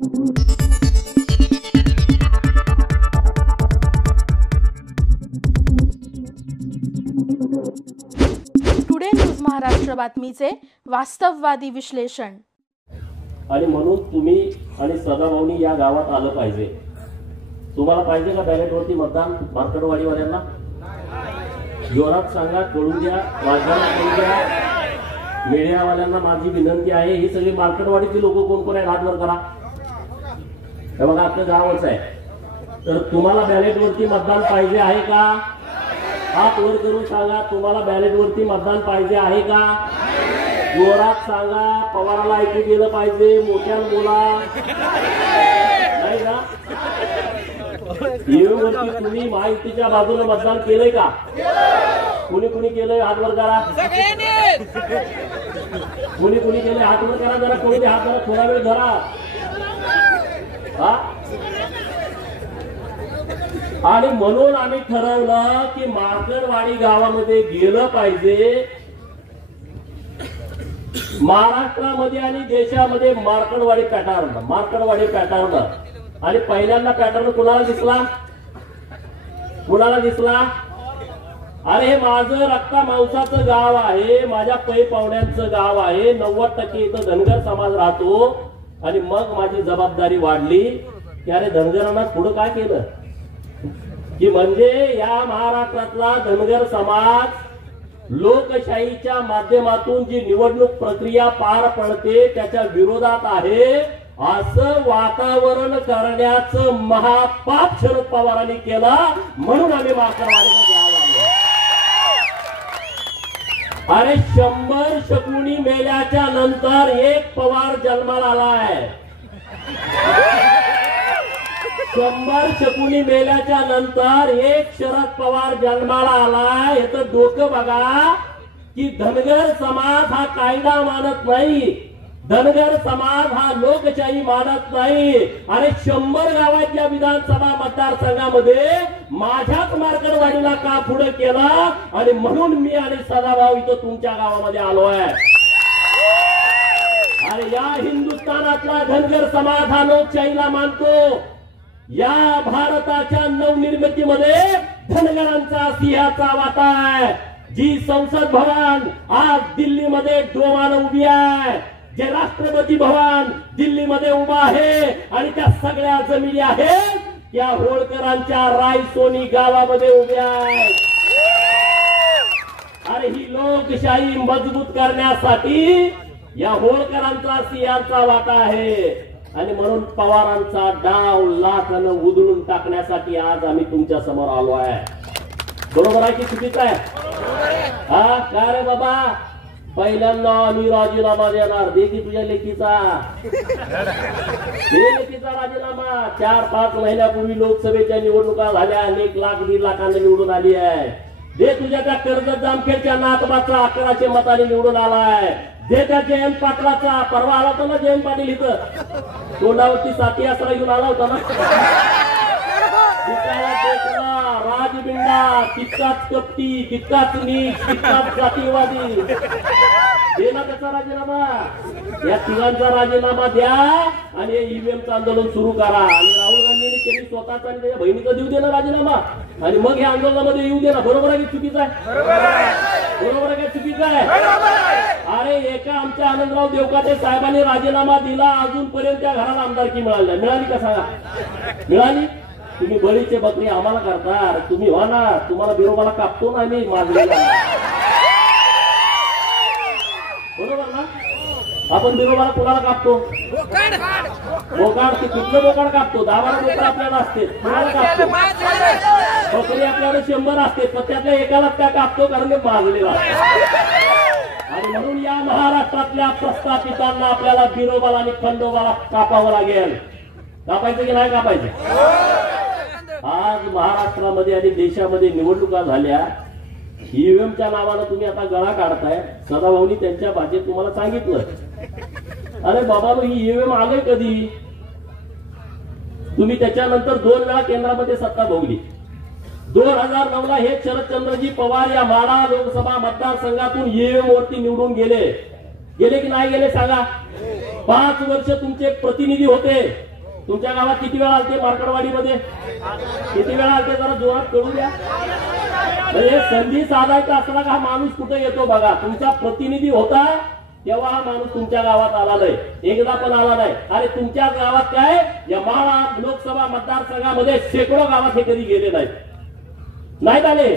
Today news Maharashtra बातमीचे वास्तववादी विश्लेषण. आणि म्हणून तुम्ही आणि सदाभाऊनी या गावात आलं पाहिजे. तुम्हाला पाहिजे का बॅलेटवरती मतदान मार्कडवाडीवाल्यांना? जोरात सांगा, कळू द्या, वाजवायला कळू द्या. मीडियावाल्यांना माझी विनंती आहे, ही सगळी मार्कडवाडीची लोक कोण कोण आहेत हात वर करा. हे बघा आपलं गावच आहे. तर तुम्हाला बॅलेटवरती मतदान पाहिजे आहे का? हात वर करून सांगा, तुम्हाला बॅलेटवरती मतदान पाहिजे आहे का? जोरात सांगा, पवाराला ऐकू गेलं पाहिजे, मोठ्यानं बोला. नाही ना? ईव्हीएमवरती तुम्ही महायुतीच्या बाजूने मतदान केलंय का? कुणी कुणी केलंय हात वर करा. कुणी कुणी केलंय हात वर करा. जरा कोणी हात जरा थोडा वेळ धरा. हा, आणि म्हणून आम्ही ठरवलं की मार्कडवाडी गावामध्ये गेलं पाहिजे. महाराष्ट्रामध्ये आणि देशामध्ये मार्कडवाडी पॅटर्न. आणि पहिल्यांदा पॅटर्न कुणाला दिसला? अरे हे माझं रक्ता मांसाचं गाव आहे, माझ्या पै पाहुण्यांचं गाव आहे. 90% इथं धनगर समाज राहतो. आणि मग माझी जबाबदारी वाढली की अरे धनगरांना पुढं काय केलं की म्हणजे या महाराष्ट्रातला धनगर समाज लोकशाहीच्या माध्यमातून जी निवडणूक प्रक्रिया पार पडते त्याच्या विरोधात आहे असं वातावरण करण्याचं महापाप शरद पवारांनी केलं. म्हणून आम्ही मार्कडवाडीमध्ये आलो. अरे 100 शकुनी मेल्याच्या नंतर एक पवार जन्माला आलाय. 100 शकुनी मेल्याच्या नंतर एक शरद पवार जन्माला आलाय. याचं डोकं बघा की धनगर समाज हा कायदा मानत नाही, धनगर समाज हा लोकशाही मानत नाही. आणि 100 गावाच्या विधानसभा मतदारसंघामध्ये माझ्याच मार्कडवाडीला का पुढे केला. आणि म्हणून मी आणि सदाभाऊ इथं तुमच्या गावामध्ये आलोय. आणि या हिंदुस्थानातला धनगर समाज हा लोकशाहीला मानतो. या भारताच्या नवनिर्मितीमध्ये धनगरांचा सिंहाचा वाटा आहे. जी संसद भवन आज दिल्लीमध्ये डोमानं उभी आहे, जे राष्ट्रपती भवन दिल्लीमध्ये उभा आहे आणि त्या सगळ्या जमिनी आहेत त्या होळकरांच्या रायसोनी गावामध्ये उभ्या आहेत. अरे ही लोकशाही मजबूत करण्यासाठी या होळकरांचा सिंहाचा वाटा आहे. आणि म्हणून पवारांचा डाव लाथानं उधळून टाकण्यासाठी आज आम्ही तुमच्या समोर आलो आहे. बरोबर आहे की चुकीचं आहे? हा, का रे बाबा? पहिल्यांदा आम्ही राजीनामा देणार. दे की तुझ्या लेखीचा राजीनामा. 4-5 महिन्यापूर्वी लोकसभेच्या निवडणुका झाल्या. 1 लाख 1.5 लाखांना निवडून आली आहे. दे तुझ्या त्या कर्जत जामखेडच्या नातबाचा 1100 मतांनी निवडून आलाय. दे त्या जयंत पाटलाचा. परवा आला होता ना जयंत पाटील इथं, तोंडावरती साथी आसरा घेऊन आला होता ना. राजबिंडा तितकाच कपटी, तितकाच नीच, तितकाच जातीवादी. दे ना त्याचा राजीनामा. या तिघांचा राजीनामा द्या आणि ईव्हीएमचं आंदोलन सुरू करा. आणि राहुल गांधींनी त्यांनी स्वतःचा आणि त्याच्या बहिणीचा देऊ दे ना राजीनामा. आणि मग या आंदोलनामध्ये येऊ दे ना. बरोबर आहे की चुकीचं आहे? बरोबर आहे की चुकीचं आहे? अरे एका आमच्या आनंदराव देवकाते साहेबांनी राजीनामा दिला, अजूनपर्यंत त्या घराला आमदारकी मिळाली का सांगा? मिळाली? तुम्ही बळीचे बकरी आम्हाला करता. तुम्ही व्हा ना, तुम्हाला बिरोबाला कापतो ना आम्ही माजलेला. बरोबर ना? आपण बिरोबाला कुणाला कापतो? बोकाड. कुठलं बोकाड कापतो? 10-12 बोकड आपल्याला असते. कुणाला कापतो? बकरी आपल्याला 100 असते, पण त्यातल्या एकालाच काय कापतो? कारण ते माजलेला. आणि म्हणून या महाराष्ट्रातल्या प्रस्थापितांना आपल्याला बिरोबाला आणि खंडोबाला कापावं लागेल. कापायचं की नाही कापायचं? आज महाराष्ट्रामध्ये आणि देशामध्ये निवडणुका झाल्या. ईव्हीएमच्या नावानं तुम्ही आता गळा काढताय. सदाभाऊनी त्यांच्या भाषेत तुम्हाला सांगितलं, अरे बाबा ही ईव्हीएम आले कधी? तुम्ही त्याच्यानंतर 2 वेळा केंद्रामध्ये सत्ता भोगली. 2009ला हे शरदचंद्रजी पवार या माढा लोकसभा मतदारसंघातून ईव्हीएम वरती निवडून गेले की नाही गेले सांगा? 5 वर्ष तुमचे प्रतिनिधी होते. तुमच्या गावात किती वेळा आलते मार्कडवाडीमध्ये? किती वेळा आलते जरा जोरात कळू द्या. म्हणजे संधी साधायचा असला का हा माणूस कुठे येतो बघा. तुमचा प्रतिनिधी होता तेव्हा हा माणूस तुमच्या गावात आला नाही, एकदा पण आला नाही. अरे तुमच्या गावात काय या माळा लोकसभा मतदारसंघामध्ये शेकडो गावात हे कधी गेले नाहीत आले.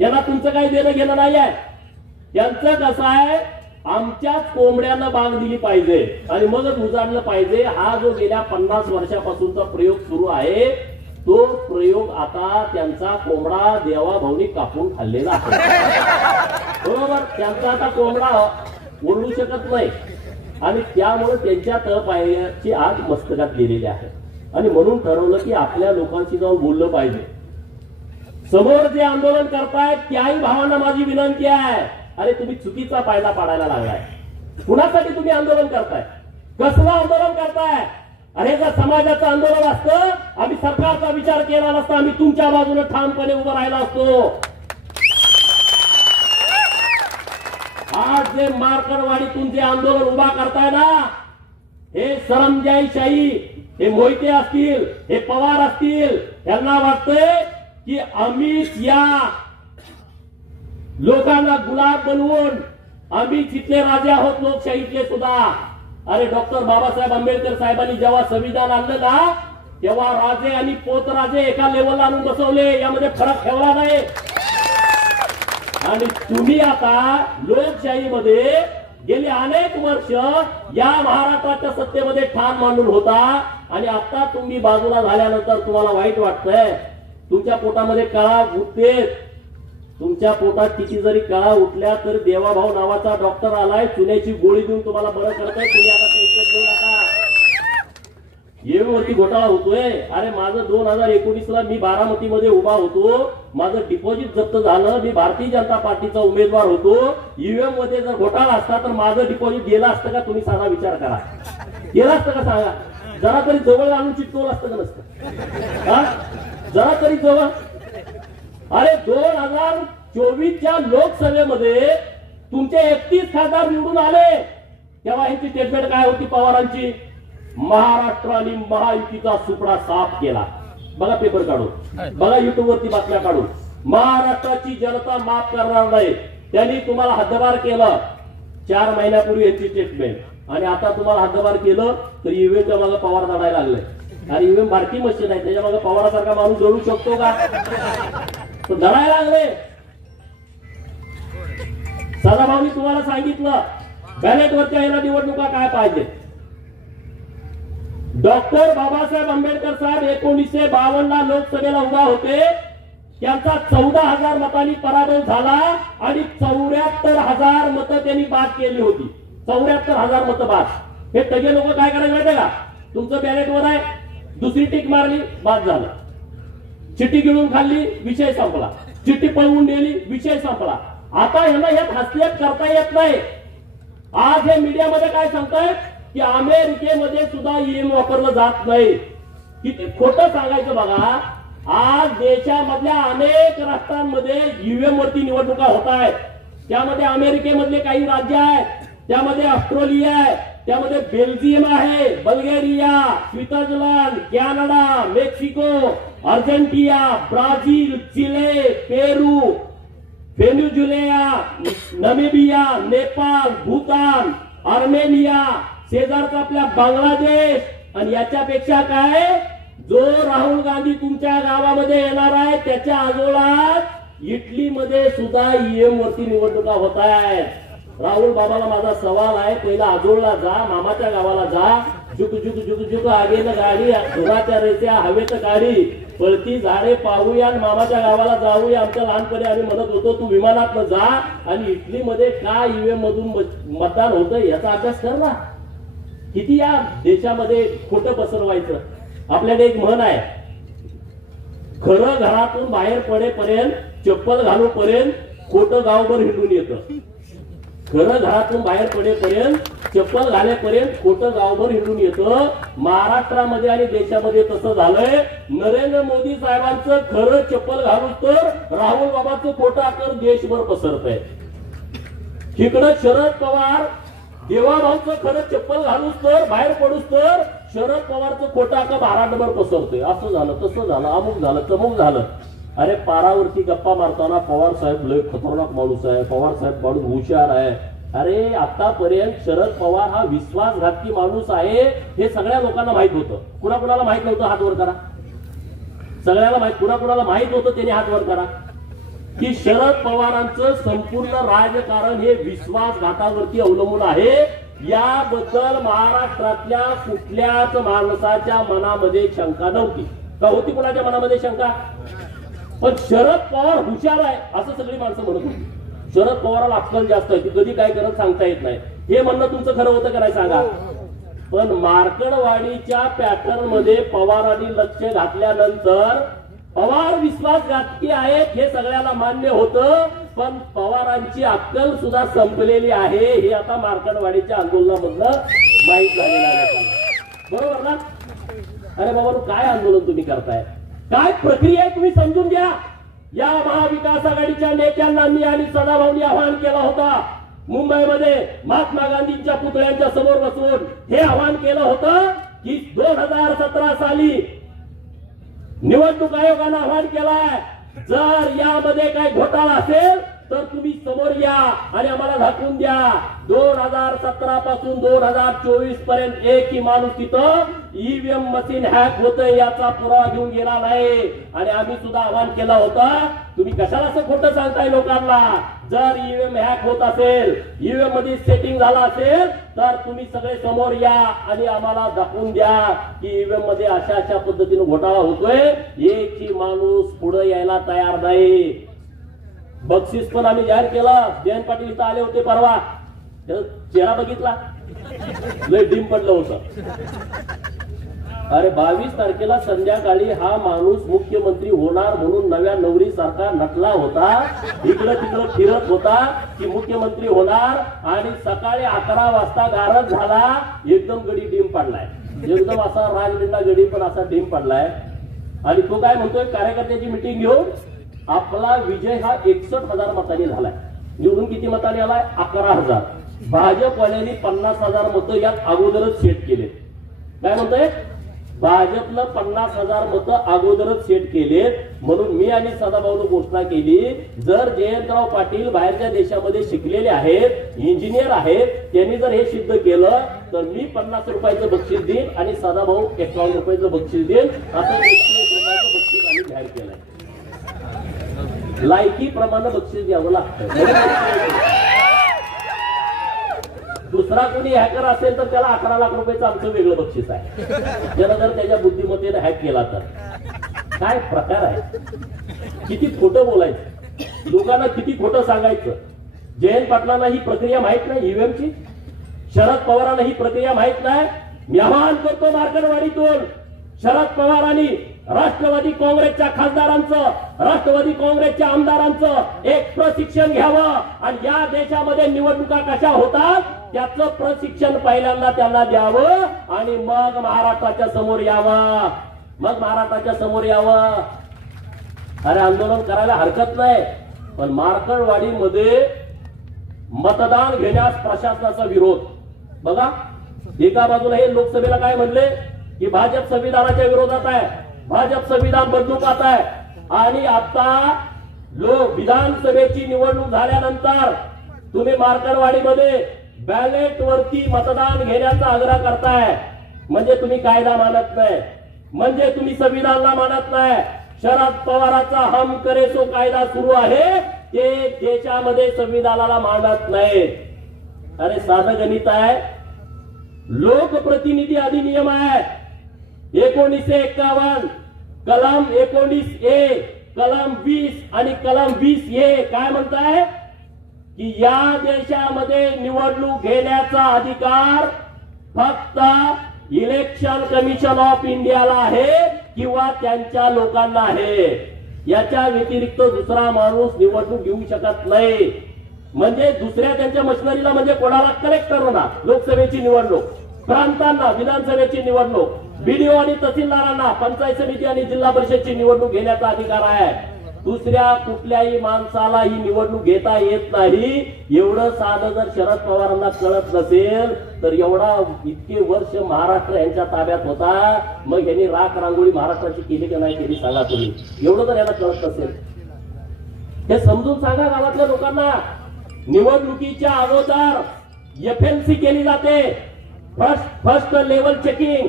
यांना तुमचं काही देणं घेणं नाही आहे. यांचं कसं आहे, आमच्याच कोंबड्यानं बाग दिली पाहिजे आणि मगच उजाडलं पाहिजे. हा जो गेल्या 50 वर्षापासूनचा प्रयोग सुरू आहे तो प्रयोग आता त्यांचा कोंबडा देवाभाऊनी कापून खाल्लेला आहे. बरोबर, त्यांचा आता कोंबडा ओरडू शकत नाही आणि त्यामुळे त्यांच्या तळपायाची आग मस्तकात गेलेली आहे. आणि म्हणून ठरवलं की आपल्या लोकांशी जाऊन बोललं पाहिजे. समोर जे आंदोलन करतायत त्याही भावांना माझी विनंती आहे, अरे तुम्ही चुकीचा फायदा पाडायला लागलाय. कुणासाठी तुम्ही आंदोलन करताय? कसलं आंदोलन करताय? अरे जर समाजाचं आंदोलन असतं, आम्ही सरकारचा विचार केला नसता, आम्ही तुमच्या बाजूने ठामपणे उभं राहिला असतो. आज जे मार्कडवाडीतून जे आंदोलन उभा करताय ना, हे सरंजाईशाही, हे मोहिते असतील, हे पवार असतील, यांना वाटतंय की आम्हीच या लोकांना गुलाब बनवून आम्ही तिथले राजे आहोत लोकशाहीतले सुद्धा. अरे डॉक्टर बाबासाहेब आंबेडकर साहेबांनी जेव्हा संविधान आणलं ना, तेव्हा राजे आणि पोतराजे एका लेवलला आणून बसवले, यामध्ये फरक ठेवला नाही. आणि तुम्ही आता लोकशाहीमध्ये गेली अनेक वर्ष या महाराष्ट्राच्या सत्तेमध्ये ठाम मांडून होता आणि आता तुम्ही बाजूला झाल्यानंतर तुम्हाला वाईट वाटतंय. तुमच्या पोटामध्ये कळा उठते. तुमच्या पोटात किती जरी कळा उठल्या तर देवाभाऊ नावाचा डॉक्टर आलाय, चुन्याची गोळी देऊन तुम्हाला बरं करताय. तुम्ही आता टेन्शन घेऊ नका. येऊवरती घोटाळा होतोय. अरे माझं 2019ला मी बारामतीमध्ये उभा होतो, माझं डिपॉझिट जप्त झालं, मी भारतीय जनता पार्टीचा उमेदवार होतो. ईव्हीएम मध्ये जर घोटाळा असता तर माझं डिपॉझिट गेलं असतं का? तुम्ही साधा विचार करा. गेलं असतं का सांगा? जरा तरी जवळ आणून चिटकवलं असतं का नसतं? जरा तरी जवळ. अरे 2024च्या लोकसभेमध्ये तुमचे 31 खासदार निवडून आले, तेव्हा ह्यांची स्टेटमेंट काय होती पवारांची? महाराष्ट्र आणि महायुतीचा सुपडा साफ केला. बघा पेपर काढून, बघा युट्यूब वरती बातम्या काढून. महाराष्ट्राची जनता माफ करणार नाही, त्यांनी तुम्हाला हद्दपार केलं. 4 महिन्यापूर्वी यांची स्टेटमेंट. आणि आता तुम्हाला हद्दपार केलं तर ईव्हीएमच्या मागे पवार दडायला लागले. आणि ईव्हीएम भारती मशीन आहे, त्याच्या मागे पवारासारखा माणूस जोडू शकतो का? तो दडायला लागले. सदाभाऊनी तुम्हाला सांगितलं बॅलेटवरच्या याला निवडणुका काय पाहिजे. डॉक्टर बाबासाहेब आंबेडकर साहेब 1952ला लोकसभेला उभा होते, त्यांचा 14,000 मतांनी पराभव झाला आणि 74,000 मतं त्यांनी बाद केली होती. 74,000 मतं बाद. हे सगळे लोक काय करायला माहितीये का? तुमचं बॅलेटवर आहे, दुसरी टिक मारली, बाद झालं. चिठ्ठी गिळून खाल्ली, विषय संपला. चिठ्ठी पळवून नेली, विषय संपला. आता यांना यात हस्तक्षेप करता येत नाही. आज हे मीडियामध्ये काय सांगतायत की अमेरिकेमध्ये सुद्धा ईव्हीएम वापरलं जात नाही. किती खोटं सांगायचं बघा. आज देशामधल्या अनेक राष्ट्रांमध्ये ईव्हीएम वरती निवडणुका होत आहेत. त्यामध्ये अमेरिकेमधले काही राज्य आहेत, त्यामध्ये ऑस्ट्रेलिया आहे, त्यामध्ये बेल्जियम आहे, Bulgaria, Switzerland, Canada, Mexico, Argentina, Brazil, Chile, Peru, Venezuela, Namibia, Nepal, Bhutan, Armenia, शेजारचा आपल्या बांगलादेश. आणि याच्यापेक्षा काय, जो राहुल गांधी तुमच्या गावामध्ये येणार आहे त्याच्या आजोळात इटलीमध्ये सुद्धा ईव्हीएम वरती निवडणुका होत आहेत. राहुल बाबाला माझा सवाल आहे, पहिला आजोळला जा, मामाच्या गावाला जा. जुक जुक जुक जुक आगेनं गाडी, धुराच्या रेत्या हवेत गाडी, पळती झाडे पाहूया आणि मामाच्या गावाला जाऊया. आमच्या लहानपणी आम्ही म्हणत होतो तू विमानात जा आणि इटलीमध्ये का ईव्हीएम मधून मतदान होतं याचा अभ्यास कर ना. किती या देशामध्ये खोटं पसरवायचं. आपल्याकडे एक म्हण आहे, खरं घरातून बाहेर पडेपर्यंत, चप्पल घालूपर्यंत खोटं गावभर हिंडून येतं. खरं घरातून बाहेर पडेपर्यंत, चप्पल घालेपर्यंत खोटं गावभर हिंडून येतं. महाराष्ट्रामध्ये आणि देशामध्ये तसं झालंय. नरेंद्र मोदी साहेबांचं खरं चप्पल घालून तर राहुल बाबाचं खोटं अकर देशभर पसरतंय. इकडं शरद पवार देवाभाऊचं खरं चप्पल घालूच तर, बाहेर पडूच तर शरद पवारचं खोटं अख्खा भारांडभर पसरतोय, असं झालं तसं झालं अमुक झालं तमुक झालं. अरे पारावरती गप्पा मारताना पवार साहेब लय खतरनाक माणूस आहे, पवार साहेब माणूस हुशार आहे. अरे आतापर्यंत शरद पवार हा विश्वासघातकी माणूस आहे हे सगळ्या लोकांना माहित होतं. कुणाकुणाला माहित नव्हतं हात वर करा. सगळ्याला माहित, कुणाकुणाला माहित होतं त्याने हात वर करा की शरद पवारांचं संपूर्ण राजकारण हे विश्वासघातावरती अवलंबून आहे. याबद्दल महाराष्ट्रातल्या कुठल्याच माणसाच्या मनामध्ये शंका नव्हती. का होती कुणाच्या मनामध्ये शंका? पण शरद पवार हुशार आहे असं सगळी माणसं म्हणत होती. शरद पवाराला अक्कल जास्त आहे, ती कधी काय करत सांगता येत नाही. हे म्हणणं तुमचं खरं होतं का नाही सांगा. पण मार्कडवाडीच्या पॅटर्न मध्ये पवारांनी लक्ष घातल्यानंतर पवार विश्वासघातकी आहेत हे सगळ्याला मान्य होतं. पण पवारांची अक्कल सुद्धा संपलेली आहे हे आता मार्कडवाडीच्या आंदोलनामधलं माहीत झालेलं आहे. बरोबर ना? अरे बाबा काय आंदोलन तुम्ही करताय, काय प्रक्रिया आहे तुम्ही समजून घ्या. या महाविकास आघाडीच्या नेत्यांना मी आणि सदाभाऊंनी आवाहन केला होता. मुंबईमध्ये महात्मा गांधींच्या पुतळ्यांच्या समोर बसून हे आवाहन केलं होतं की 2017 साली निवडणूक आयोगानं आवाहन केलाय, जर यामध्ये काय घोटाळा असेल तर तुम्ही समोर या आणि आम्हाला दाखवून द्या. 2017 पासून 2024 पर्यंत एकही माणूस तिथं ईव्हीएम मशीन हॅक होतंय याचा पुरावा घेऊन गेला नाही. आणि आम्ही सुद्धा आवाहन केला होता, तुम्ही कशाला असं खोटं सांगताय लोकांना. जर ईव्हीएम हॅक होत असेल, ईव्हीएम मध्ये सेटिंग झाला असेल तर तुम्ही सगळे समोर या आणि आम्हाला दाखवून द्या की ईव्हीएम मध्ये अशा अशा पद्धतीने घोटाळा होतोय. एकही माणूस पुढे यायला तयार नाही. बक्षीस पण आम्ही जाहीर केलं. जयंत पाटील इथं आले होते परवा, चेहरा बघितला, लय डिम पडलं होतं. अरे 22 तारखेला संध्याकाळी हा माणूस मुख्यमंत्री होणार म्हणून नव्या नवरी सारखा नटला होता, इकडं तिकडं फिरत होता की मुख्यमंत्री होणार. आणि सकाळी 11 वाजता गारज झाला, एकदम गडी डिम पडलाय, एकदम असा राजलिंगा गडी पण असा डिम पडलाय. आणि तो काय म्हणतोय, कार्यकर्त्याची मिटिंग घेऊन आपला विजय हा 61,000 मतांनी झालाय. निवडून किती मतांनी आलाय? 11,000. भाजपवाल्यांनी 50,000 मतं यात अगोदरच सेट केले. काय म्हणतोय? भाजपनं 50,000 मतं अगोदरच सेट केलेत. म्हणून मी आणि सदाभाऊनं घोषणा केली, जर जयंतराव पाटील बाहेरच्या देशामध्ये शिकलेले आहेत, इंजिनियर आहेत, त्यांनी जर हे सिद्ध केलं तर मी 50 रुपयाचं बक्षीस देईन आणि सदाभाऊ 51 रुपयाचं बक्षीस देईन. असं 21 रुपयाचं बक्षीस आम्ही जाहीर केलंय. लायकीप्रमाणे बक्षीस द्यावं लागतं. दुसरा कोणी हॅकर असेल तर त्याला 11 लाख रुपयाचं आमचं वेगळं बक्षीस आहे. त्याला जर त्याच्या बुद्धिमत्तेने हॅक केला तर काय प्रकार आहे. किती खोटं बोलायचं, लोकांना किती खोटं सांगायचं. जयंत पाटलांना ही प्रक्रिया माहित नाही ईव्हीएमची, शरद पवारांना ही प्रक्रिया माहित नाही. मी आवाहन करतो मार्कडवाडीतून, शरद पवारांनी राष्ट्रवादी काँग्रेसच्या खासदारांचं, राष्ट्रवादी काँग्रेसच्या आमदारांचं एक प्रशिक्षण घ्यावं आणि या देशामध्ये निवडणुका कशा होतात त्याचं प्रशिक्षण पहिल्यांदा त्यांना द्यावं आणि मग महाराष्ट्राच्या समोर यावं, मग महाराष्ट्राच्या समोर यावं. अरे आंदोलन करायला हरकत नाही, पण मार्कडवाडीमध्ये मतदान घेण्यास प्रशासनाचा विरोध. बघा, एका बाजूला हे लोकसभेला काय म्हणले की भाजप संविधानाच्या विरोधात आहे, भाजप संविधान बदलूकात आहे. आणि आता विधानसभेची निवडणूक झाल्यानंतर तुम्ही मार्कडवाडीमध्ये बॅलेट वरती मतदान घेण्याचा आग्रह करताय. म्हणजे तुम्ही कायदा मानत नाही, म्हणजे तुम्ही संविधानाला मानत नाही. शरद पवारांचा हम करे सो कायदा सुरू आहे, ते देशामध्ये संविधानाला मानत नाही. अरे साधं गणित आहे. लोकप्रतिनिधी अधिनियम आहे 1951, कलम 19A, कलम 20 आणि कलम 20A काय म्हणताय की या देशामध्ये निवडणूक घेण्याचा अधिकार फक्त इलेक्शन कमिशन ऑफ इंडियाला आहे किंवा त्यांच्या लोकांना आहे. याच्या व्यतिरिक्त दुसरा माणूस निवडणूक घेऊ शकत नाही. म्हणजे दुसऱ्या त्यांच्या मशिनरीला, म्हणजे कोणाला, कलेक्टरना लोकसभेची निवडणूक, प्रांतांना विधानसभेची निवडणूक, बीडीओ आणि तहसीलदारांना पंचायत समिती आणि जिल्हा परिषदची निवडणूक घेण्याचा अधिकार आहे. दुसऱ्या कुठल्याही माणसाला ही निवडणूक घेता येत नाही. एवढं साधं जर शरद पवारांना कळत नसेल तर एवढा इतके वर्ष महाराष्ट्र यांच्या ताब्यात होता, मग यांनी राख रांगोळी महाराष्ट्राची केली का नाही केली सांगा तुम्ही. एवढं जर याला कळत नसेल हे समजून सांगा गावातल्या लोकांना. निवडणुकीच्या अगोदर FLC केली जाते, फर्स्ट लेवल चेकिंग.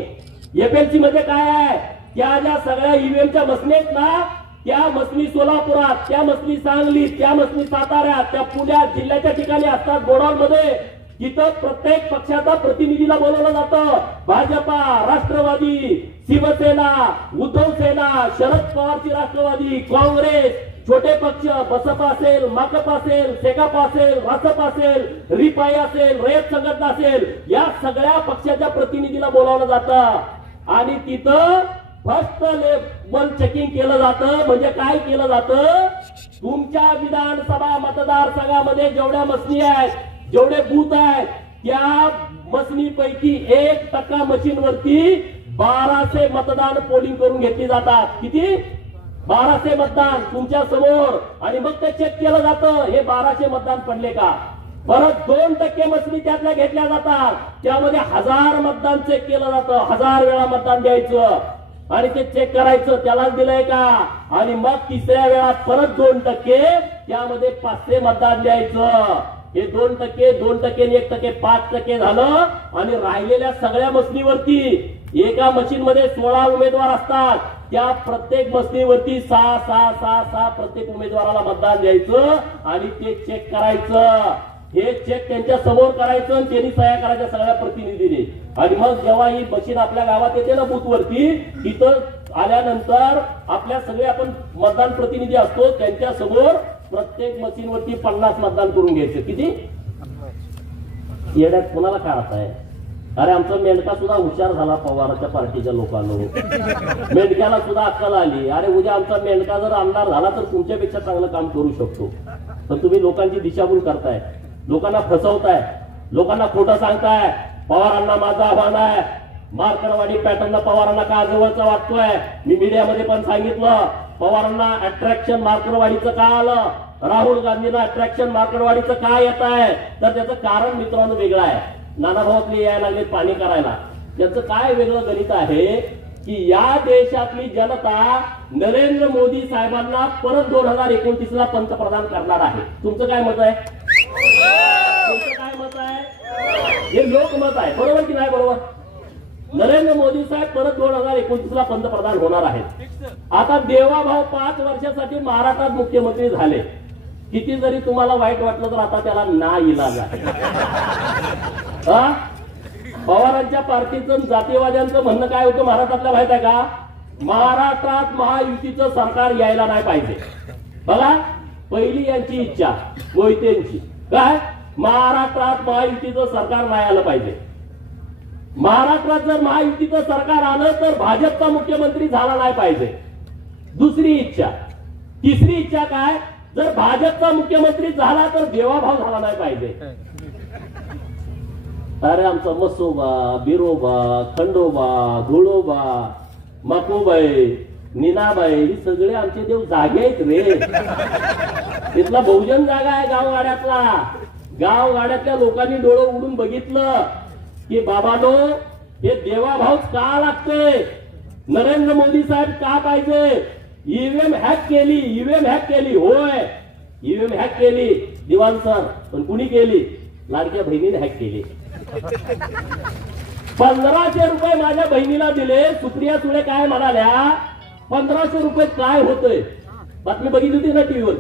FLC म्हणजे काय आहे? त्या ज्या सगळ्या ईव्हीएमच्या मशीन आहेत ना, त्या मसनी सोलापुरात, त्या मसनी सांगलीत, त्या मसनी साताऱ्यात, त्या पुण्यात जिल्ह्याच्या ठिकाणी असतात गोडाऊनमध्ये. तिथं प्रत्येक पक्षाचा प्रतिनिधीला बोलवलं जातं. भाजपा, राष्ट्रवादी, शिवसेना, उद्धव सेना, शरद पवारची राष्ट्रवादी, काँग्रेस, छोटे पक्ष बसपा असेल, माकप असेल, सेकाप असेल, रासप असेल, रिपाई असेल, रयत संघटना असेल, या सगळ्या पक्षाच्या प्रतिनिधीला बोलावलं जातं आणि तिथं फर्स्ट लेवल चेकिंग केलं जातं. म्हणजे काय केलं जातं? तुमच्या विधानसभा मतदारसंघामध्ये जेवढ्या मशीनी आहेत, जेवढे बूथ आहेत, त्या मशीनीपैकी 1% मशीनवरती 1200 मतदान पोलिंग करून घेतली जातात. किती? 1200 मतदान तुमच्या समोर. आणि मग ते चेक केलं जातं हे 1200 मतदान पडले का. परत 2% मशीनी त्यातल्या घेतल्या जातात, त्यामध्ये 1000 मतदान चेक केलं जातं. 1000 वेळा मतदान द्यायचं आणि ते चेक करायचं त्यालाच दिलंय का. आणि मग तिसऱ्या वेळा परत 2%, त्यामध्ये 500 मतदान द्यायचं. हे 2%, 2% आणि 1%, 5% झालं. आणि राहिलेल्या सगळ्या मशीनीवरती, एका मशीन मध्ये 16 उमेदवार असतात, त्या प्रत्येक मशीनीवरती 6 प्रत्येक उमेदवाराला मतदान द्यायचं आणि ते चेक करायचं. हे चेक त्यांच्या समोर करायचं आणि त्यांनी सह्या करायच्या सगळ्या प्रतिनिधीने. आणि मग जेव्हा ही मशीन आपल्या गावात येते ना बूथवरती, तिथं आल्यानंतर आपल्या सगळे आपण मतदान प्रतिनिधी असतो, त्यांच्या समोर प्रत्येक मशीनवरती 50 मतदान करून घ्यायचं. किती? येड्यात कोणाला काढत आहे? अरे आमचा मेंढका सुद्धा हुशार झाला पवाराच्या पार्टीच्या लोकांनो. मेंढक्याला सुद्धा अक्कल आली. अरे उद्या आमचा मेंढका जर आमदार झाला तर तुमच्यापेक्षा चांगलं काम करू शकतो. पण तुम्ही लोकांची दिशाभूल करताय, लोकांना फसवताय, लोकांना खोटं सांगताय. पवारांना माझं आव्हान आहे, मार्करवाडी पॅटर्न पवारांना का जवळचा वाटतोय. मी मीडियामध्ये पण सांगितलं, पवारांना अट्रॅक्शन मार्करवाडीचं का आलं, राहुल गांधींना अट्रॅक्शन मार्करवाडीचं का येत आहे, तर त्याचं कारण मित्रांनो वेगळं आहे. नानाभाऊतले यायला लागले पाणी करायला. त्याचं काय वेगळं गणित आहे की या देशातली जनता नरेंद्र मोदी साहेबांना परत 2029ला पंतप्रधान करणार आहे. तुमचं काय मत आहे? तुमचं काय मत आहे? हे लोकमत आहे, बरोबर की नाही? बरोबर. नरेंद्र मोदी साहेब परत 2029ला पंतप्रधान होणार आहेत. आता देवाभाऊ 5 वर्षासाठी महाराष्ट्रात मुख्यमंत्री झाले. किती जरी तुम्हाला वाईट वाटलं तर आता त्याला ना इलाज आहे. पवारांच्या पार्टीचं जातीवाद्यांचं म्हणणं काय होतं महाराष्ट्रातल्या माहित आहे का? महाराष्ट्रात महायुतीचं सरकार यायला नाही पाहिजे. बघा, पहिली यांची इच्छा मोहितेंची काय, महाराष्ट्रात महायुतीचं सरकार नाही आलं पाहिजे. महाराष्ट्रात जर महायुतीचं सरकार आलं तर भाजपचा मुख्यमंत्री झाला नाही पाहिजे. दुसरी इच्छा. तिसरी इच्छा काय, जर भाजपचा मुख्यमंत्री झाला तर देवाभाव झाला नाही पाहिजे. अरे आमचा मसोबा, बिरोबा, खंडोबा, धुळोबा, मकुबाई, नीनाबाई ही सगळे आमचे देव जागे आहेत रे. तिथला बहुजन जागा आहे गावगाड्यातला. गावगाड्यातल्या लोकांनी डोळं उडून बघितलं की बाबानो हे देवाभाऊच का लागते, नरेंद्र मोदी साहेब का पाहिजे. ईव्हीएम हॅक केली, ईव्हीएम हॅक केली. होय, ईव्हीएम हॅक केली दिवाण सर, पण कुणी केली? लाडक्या बहिणीने हॅक केली. 1500 रुपये माझ्या बहिणीला दिले. सुप्रिया सुळे काय म्हणाल्या, 1500 रुपये काय होतंय? बातमी बघितली होती ना टीव्हीवर.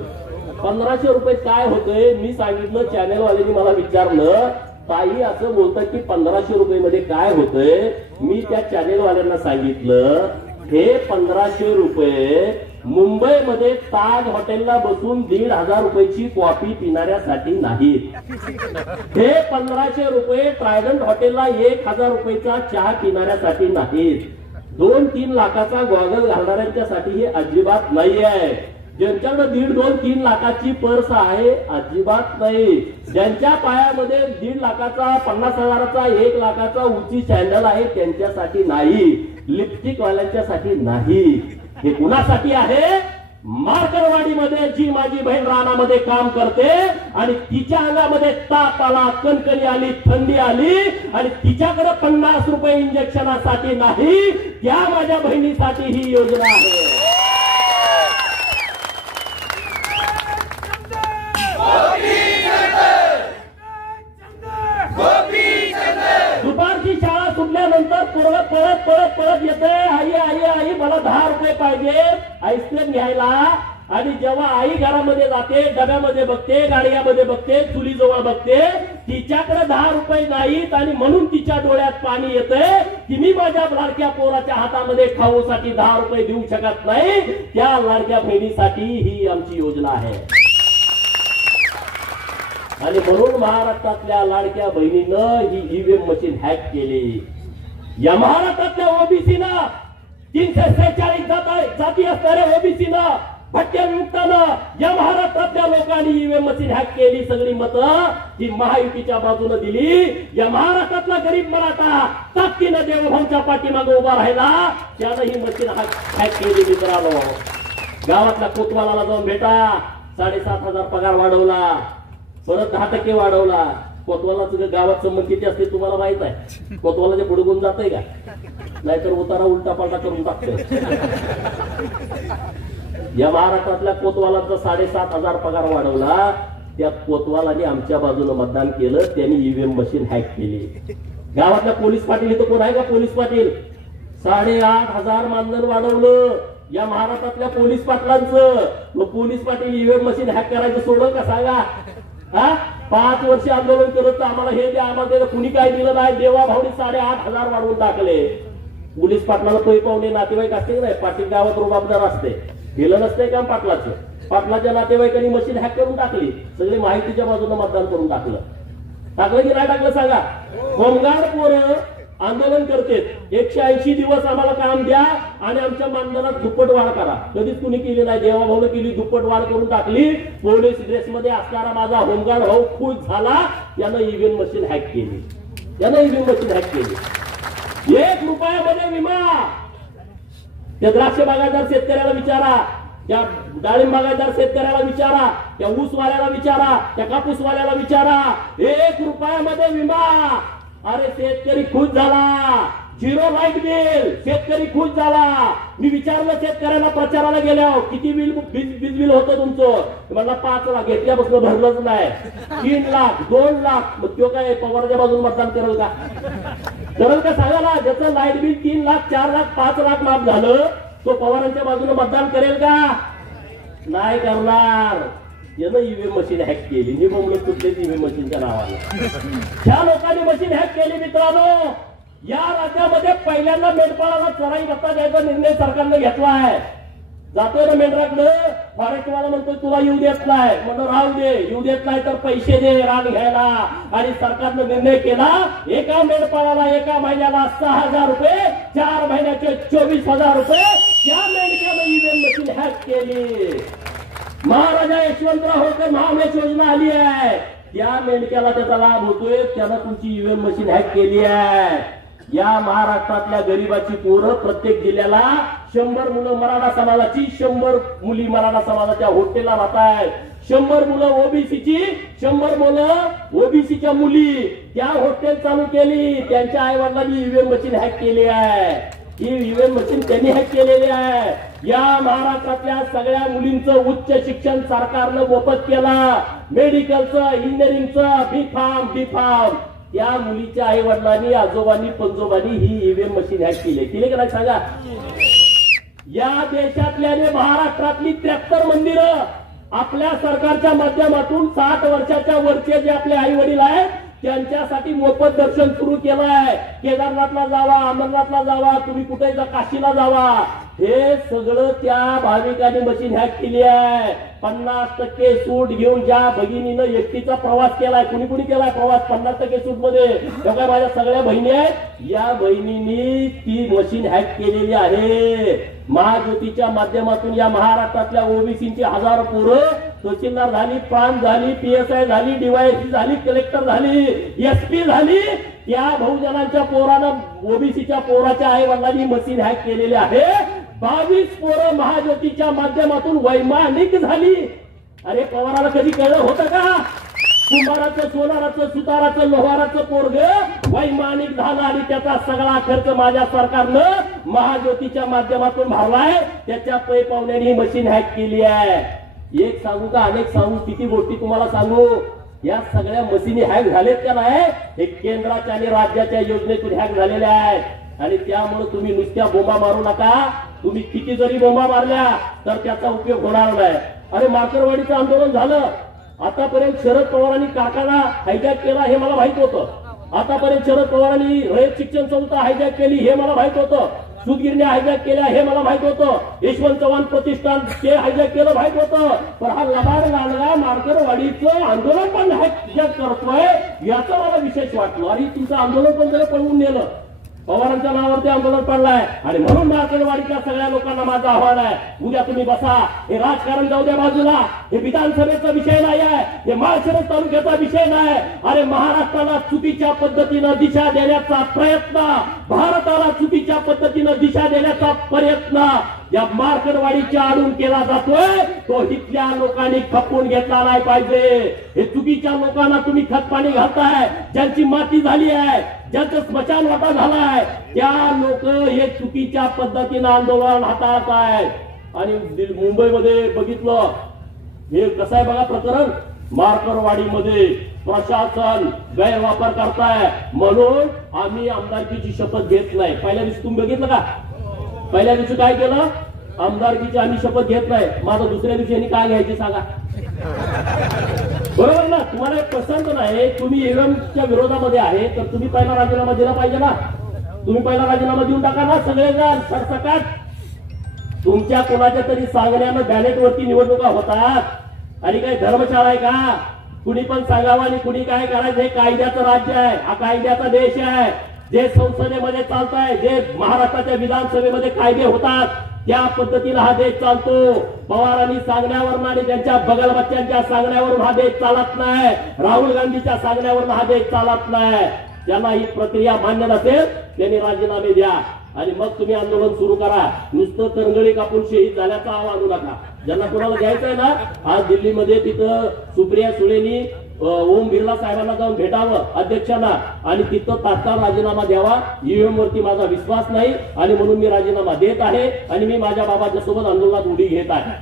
1500 रुपये काय होतंय? मी सांगितलं, चॅनेलवाल्यांनी मला विचारलं, ताई असं बोलतात की 1500 रुपये मध्ये काय होतंय. मी त्या चॅनेलवाल्यांना सांगितलं, हे 1500 रुपये मुंबईमध्ये ताज हॉटेलला बसून 1500 रुपयाची कॉफी पिणाऱ्यासाठी नाहीत. हे 1500 रुपये ट्रायडंट हॉटेलला 1000 रुपयाचा चहा पिणाऱ्यासाठी नाहीत. 2-3 लाखाचा गॉगल घालणाऱ्यांच्यासाठी हे अजिबात नाही आहे. ज्यांच्याकडे 1.5-2-3 लाखाची पर्स आहे अजिबात नाही. ज्यांच्या पायामध्ये 1.5 लाखाचा, 50,000चा, 1 लाखाचा उंची सॅन्डल आहे त्यांच्यासाठी नाही. लिपस्टिक वाल्यांच्यासाठी नाही. हे कुणासाठी आहे? मार्करवाडीमध्ये जी माझी बहीण रानामध्ये काम करते आणि तिच्या अंगामध्ये ताप आला, कणकणी आली, थंडी आली आणि तिच्याकडे 50 रुपये इंजेक्शनासाठी नाही, त्या माझ्या बहिणीसाठी ही योजना आहे. दुपारची शाळा सुटल्यानंतर पोरं पळत पळत पळत येते, आई आई आई मला 10 रुपये पाहिजे आईस्क्रीम घ्यायला. आणि जेव्हा आई घरामध्ये जाते, डब्यामध्ये बघते, गाडग्यामध्ये बघते, चुलीजवळ बघते, तिच्याकडे 10 रुपये नाहीत आणि म्हणून तिच्या डोळ्यात पाणी येते की मी माझ्या लाडक्या पोराच्या हातामध्ये खाऊसाठी 10 रुपये देऊ शकत नाही. त्या लाडक्या बहिणीसाठी ही आमची योजना आहे. आणि म्हणून महाराष्ट्रातल्या लाडक्या बहिणीनं ही ईव्हीएम मशीन हॅक केली. या महाराष्ट्रातल्या ओबीसीनं 346 जाती असणाऱ्या ओबीसीनं भट्ट्यायुक्तानं या महाराष्ट्रातल्या लोकांनी ईव्हीएम मशीन हॅक केली. सगळी मतं ही महायुतीच्या बाजूने दिली. या महाराष्ट्रातला गरीब मराठा ताकदीनं देवभाऊच्या पाठीमागे उभा राहिला, त्यानं ही मशीन हॅक केली. मित्रांनो, गावातल्या कोतवालाला जाऊन भेटा, 7,500 पगार वाढवला, परत 10% वाढवला. कोतवालाचं गावात संबंध किती असते तुम्हाला माहित आहे. कोतवालाच्या पुढे गुण जातंय का, नाहीतर उतारा उलटा पालटा करून टाकतोय. या महाराष्ट्रातल्या कोतवालांचा 7,500 पगार वाढवला. त्या कोतवालाने आमच्या बाजूने मतदान केलं, त्यांनी ईव्हीएम मशीन हॅक केली. गावातल्या पोलीस पाटील इथं कोण आहे का? पोलीस पाटील 8,500 मानधन वाढवलं या महाराष्ट्रातल्या पोलीस पाटलांचं. मग police Patil EVM machine hack करायचं सोडलं का सांगा? 5 वर्ष आंदोलन करत तर आम्हाला हे द्या, आम्हाला कुणी काय दिलं नाही. देवा भाऊनी 8,500 वाढवून टाकले. पोलीस पाटलाला पै पाहुणे नातेवाईक असते नाही, पाटील गावात रुबाबदार असते, केलं नसतंय काम पाटलाचं. पाटलाच्या नातेवाईकांनी मशीन हॅक करून टाकली. सगळी माहितीच्या बाजूने मतदान करून टाकलं की नाही टाकलं सांगा? होमगार्ड पोरं आंदोलन करते, 180 दिवस आम्हाला काम द्या आणि आमच्या मानधनात दुप्पट वाढ करा. कधीच कुणी केली नाही. देवाभाऊने केली, दुप्पट वाढ करून टाकली. पोलीस ड्रेसमध्ये असणारा माझा होमगार्ड भाऊ खुश झाला, त्यानं ईव्हीएम मशीन हॅक केली. 1 रुपयामध्ये विमा. त्या द्राक्ष बागायतदार शेतकऱ्याला विचारा, त्या डाळिंब बागायतदार शेतकऱ्याला विचारा, त्या ऊसवाल्याला विचारा, त्या कापूसवाल्याला विचारा, 1 रुपयामध्ये विमा. अरे शेतकरी खुश झाला. 0 लाईट बिल, शेतकरी खुश झाला. मी विचारलं शेतकऱ्यांना प्रचाराला गेल्यावर, किती वीज बिल होतं तुमचं? म्हणला 5 लाख. घेतल्यापासून भरलंच नाही. 3 लाख, 2 लाख. मग तो काय पवारच्या बाजून मतदान करेल का? सांगा ना. ज्याचं लाईट बिल 3 लाख, 4 लाख, 5 लाख माफ झालं, तो पवारांच्या बाजूने मतदान करेल का? नाही करणार. यानं ईव्हीएम मशीन हॅक केली. निबंध कुठले ईव्हीएम मशीनच्या नावाने ज्या लोकांनी मशीन हॅक केली. मित्रांनो, या राज्यामध्ये पहिल्यांदा मेंढपाळाला चराई भत्ता द्यायचा निर्णय सरकारने घेतला आहे. जातोय ना मेंढराकडे, फॉरेस्टवाला म्हणतो तुला येऊ देत नाही. म्हणून राहू दे, येऊ देत नाही तर पैसे दे रान घ्यायला. आणि सरकारने निर्णय केला, एका मेंढपाळाला एका महिन्याला 6,000 रुपये, 4 महिन्याचे 24,000 रुपये. त्या मेंढक्याने ईव्हीएम मशीन हॅक केली. महाराजा यशवंतराव होळकर महामेश योजना आली आहे, त्या मेंढक्याला त्याचा लाभ होतोय. त्यानं तुमची ईव्हीएम मशीन हॅक केली आहे. या महाराष्ट्रातल्या गरीबाची पोरं प्रत्येक जिल्ह्याला 100 मुलं मराठा समाजाची, 100 मुली मराठा समाजाच्या हॉस्टेलला राहत आहेत. 100 मुलं ओबीसीची, 100 मुलं ओबीसीच्या मुली. त्या हॉस्टेल चालू केली. त्यांच्या आई वडिलांनी ईव्हीएम मशीन हॅक केली आहे. ही ईव्हीएम मशीन त्यांनी हॅक केलेली आहे. या महाराष्ट्रातल्या सगळ्या मुलींचं उच्च शिक्षण सरकारनं मोफत केलं. मेडिकलचं, इंजिनिअरिंगचं, बी-फार्म. त्या मुलीच्या आई वडिलांनी, आजोबांनी, पंजोबांनी ही ईव्हीएम मशीन हॅक केली का नाही सांगा? या देशातल्या महाराष्ट्रातली 73 मंदिरं आपल्या सरकारच्या माध्यमातून 60 वर्षाच्या वरचे जे आपले आई वडील आहेत त्यांच्यासाठी मोफत दर्शन सुरू केलं आहे. केदारनाथला जावा, अमरनाथला जावा, तुम्ही कुठे जा, काशीला जावा. हे सगळं त्या भाविकांनी मशीन हॅक केली आहे. 50% सूट घेऊन ज्या भगिनीनं एकटीचा प्रवास केलाय, कुणी केलाय प्रवास 50% सूट मध्ये, त्या माझ्या सगळ्या बहिणी आहेत. या बहिणींनी ती मशीन हॅक केलेली आहे. महाज्योतीच्या माध्यमातून या महाराष्ट्रातल्या ओबीसीची हजारो पोरं तहसीलदार झाली, प्रांत झाली, PSI झाली, DYSP झाली, कलेक्टर झाली, SP झाली. त्या बहुजनांच्या पोरानं, ओबीसीच्या पोराच्या आई वडिलांनी मशीन हॅक केलेली आहे. 22 पोरं महाज्योतीच्या माध्यमातून वैमानिक झाली. अरे पवाराला कधी कळलं होतं का? कुंभाराचं, सोनाराचं, सुताराचं, लोहाराचं पोरग वैमानिक झालं आणि त्याचा सगळा खर्च माझ्या सरकारनं महाज्योतीच्या माध्यमातून भरलाय. त्याच्या पै पाहुण्याने मशीन हॅक केली आहे. एक सांगू का अनेक सांगू, किती गोष्टी तुम्हाला सांगू. या सगळ्या मशीनी हॅक झालेत का नाही, हे केंद्राच्या आणि राज्याच्या योजनेतून हॅक झालेल्या आहेत. आणि त्यामुळे तुम्ही नुसत्या बोंबा मारू नका. तुम्ही किती जरी बोंबा मारल्या तर त्याचा उपयोग होणार नाही. अरे मार्करवाडीचं आंदोलन झालं, आतापर्यंत शरद पवारांनी कारखाना हायजॅक केला हे मला माहित होतं. आतापर्यंत शरद पवारांनी रयत शिक्षण संस्था हायजॅक केली हे मला माहित होतं. सूतगिरण्या हायजॅक केल्या हे मला माहित होतं. यशवंत चव्हाण प्रतिष्ठान ते हायजॅक केलं माहित होतं. पण हा लबाड लांडगा मार्करवाडीचं आंदोलन पण हायजॅक करतोय याचं मला विशेष वाटलं. आणि तुमचं आंदोलन पण त्याला पळवून नेलं. पवारांच्या नावावरती आंदोलन पडलाय. आणि म्हणून मार्करवाडीच्या सगळ्या लोकांना माझं आव्हान आहे, उद्या तुम्ही बसा. हे राजकारण जाऊ द्या बाजूला. हे विधानसभेचा विषय नाही आहे, हे माळशिरस तालुक्याचा विषय नाही. अरे महाराष्ट्राला चुकीच्या पद्धतीनं दिशा देण्याचा प्रयत्न, भारताला चुकीच्या पद्धतीनं दिशा देण्याचा प्रयत्न या मार्करवाडीच्या आडून केला जातोय. तो इथल्या लोकांनी खपवून घेतला नाही पाहिजे. हे चुकीच्या लोकांना तुम्ही खतपाणी घालताय. ज्यांची माती झाली आहे, ज्यांचं स्मशान वाटा झालाय, त्या लोक हे चुकीच्या पद्धतीनं आंदोलन हाताळत आहेत. आणि मुंबईमध्ये बघितलं हे कसं आहे बघा प्रकरण. मार्करवाडीमध्ये प्रशासन गैरवापर करताय म्हणून आम्ही आमदारकीची शपथ घेत नाही. पहिल्या दिवशी तुम्ही बघितलं का? पहिल्या दिवशी काय केलं? आमदारकीची आम्ही शपथ घेत नाही. माझं दुसऱ्या दिवशी यांनी काय घ्यायची सांगा? बरोबर ना? तुम्हाला पसंत नाही, तुम्ही ईव्हीएमच्या विरोधामध्ये आहे, तर तुम्ही पहिला राजीनामा दिला पाहिजे ना. तुम्ही पहिला राजीनामा देऊन टाका ना सगळेजण सरसकट. तुमच्या कोणाच्या तरी सांगण्यानं बॅलेटवरती निवडणुका होतात. आणि काही धर्मशाळा आहे का? कुणी पण सांगावं आणि कुणी काय करायचं. हे कायद्याचं राज्य आहे, हा कायद्याचा देश आहे. जे संसदेमध्ये चालत आहे, जे महाराष्ट्राच्या विधानसभेमध्ये कायदे होतात त्या पद्धतीनं हा देश चालतो. पवारांनी सांगण्यावरून आणि त्यांच्या बगलबच्च्यांच्या सांगण्यावरून हा देश चालत नाही. राहुल गांधीच्या सांगण्यावरून हा देश चालत नाही. ज्यांना ही प्रक्रिया मान्य नसेल त्यांनी राजीनामे द्या आणि मग तुम्ही आंदोलन सुरू करा. नुसतं तरंगळी कापून शहीद झाल्याचा आव आणू नका. ज्यांना कोणाला घ्यायचंय ना, आज दिल्लीमध्ये तिथं सुप्रिया सुळेनी ओम बिर्ला साहेबांना जाऊन भेटावं अध्यक्षांना आणि तिथं तात्काळ राजीनामा द्यावा. ईव्हीएम वरती माझा विश्वास नाही आणि म्हणून मी राजीनामा देत आहे आणि मी माझ्या बाबाच्या सोबत आंदोलनात उडी घेत आहे.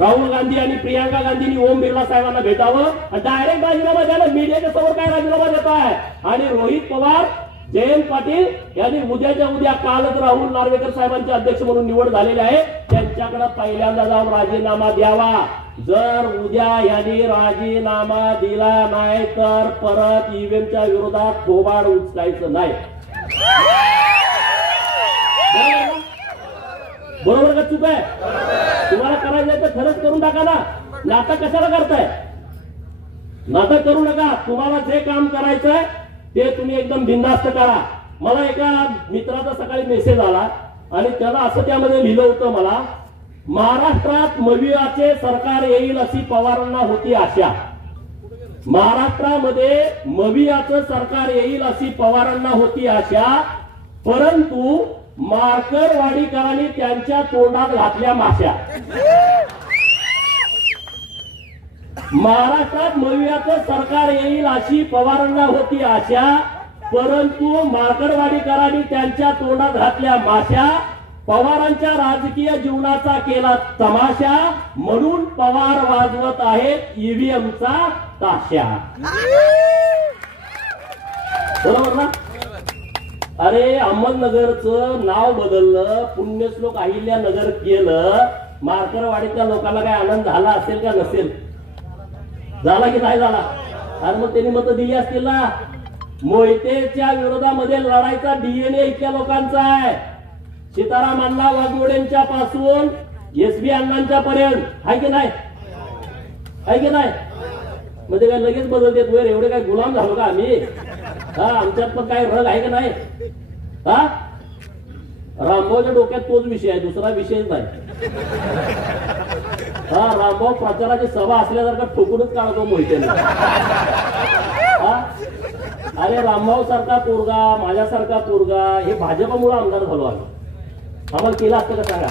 राहुल गांधी आणि प्रियांका गांधींनी ओम बिर्ला साहेबांना भेटावं आणि डायरेक्ट राजीनामा द्यायला मीडियाच्या समोर काय राजीनामा देत आहे. आणि रोहित पवार, जयंत पाटील यांनी उद्याच्या उद्या कालच राहुल नार्वेकर साहेबांचे अध्यक्ष म्हणून निवड झालेले आहे, त्यांच्याकडे पहिल्यांदा जाऊन राजीनामा द्यावा. जर उद्या यांनी राजीनामा दिला नाही तर परत ईव्हीएमच्या विरोधात थोबाड उचलायचं नाही. बरोबर का चूक आहे? तुम्हाला करायचं तर खरंच करून टाका ना. नाटक कशाला करताय? नाटक करू नका. तुम्हाला जे काम करायचंय ते तुम्ही एकदम बिनधास्त करा. मला एका मित्राचा सकाळी मेसेज आला आणि त्याला असं त्यामध्ये लिहिलं होतं, मला महाराष्ट्रात मवियाचे सरकार येईल अशी पवारांना होती आशा. महाराष्ट्रामध्ये मवियाचं सरकार येईल अशी पवारांना होती आशा, परंतु मार्करवाडीकरांनी त्यांच्या तोंडात घातल्या माश्या. महाराष्ट्रात मवियाचं सरकार येईल अशी पवारांना होती आशा, परंतु मार्करवाडीकरांनी त्यांच्या तोंडात घातल्या माश्या. पवारांच्या राजकीय जीवनाचा केला तमाशा, म्हणून पवार वाजवत आहेत ईव्हीएमचा ताशा. बरोबर ना? अरे अहमदनगरचं नाव बदललं, पुण्यश्लोक अहिल्यानगर केलं. मार्करवाडीच्या लोकांना काय आनंद झाला असेल का नसेल? झाला की नाही झाला? अरे मग त्यांनी मत दिली असतील ना. मोहितेच्या विरोधामध्ये लढायचा डीएनए इतक्या लोकांचा आहे. सीताराम अण्णा वाघमोडेंच्या पासून एसबी अण्णांच्या पर्यंत आहे की नाही? आहे की नाही? म्हणजे काय लगेच बदलतेत वर? एवढे काय गुलाम झालो का आम्ही? हा, आमच्यात पण काय रग आहे का नाही? हा, रामभाऊच्या डोक्यात तोच विषय आहे, दुसरा विषयच नाही. हा, रामभाऊ प्रचाराची सभा असल्यासारखा ठोकूनच काढतो मोहितेने. हा, अरे रामभाऊ सारखा पोरगा, माझ्यासारखा पोरगा, हे भाजपमुळे आमदार झालो आम्ही. आम्हाला केलं असतं का सांगा?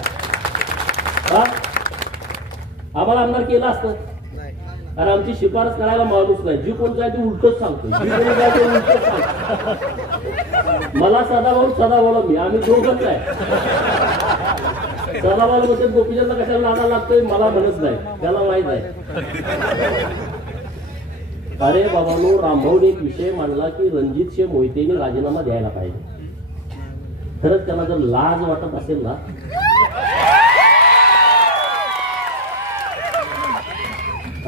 हा आम्हाला आमदार केलं असतं आणि आमची शिफारस करायला माणूस नाही. जी कोण काय ते उलटच सांगतो, जी कोणी काय ते उलटच सांगतो. मला सदाभाऊ मी आम्ही दोघंच आहे. सदाभाऊ मध्ये गोपीचंदला कशाला नादा लागतोय मला म्हणत नाही, त्याला माहित आहे. अरे बाबांनो, रामभाऊने एक विषय मांडला की रणजित मोहितेने राजीनामा द्यायला पाहिजे. खरंच त्याला जर लाज वाटत असेल ना,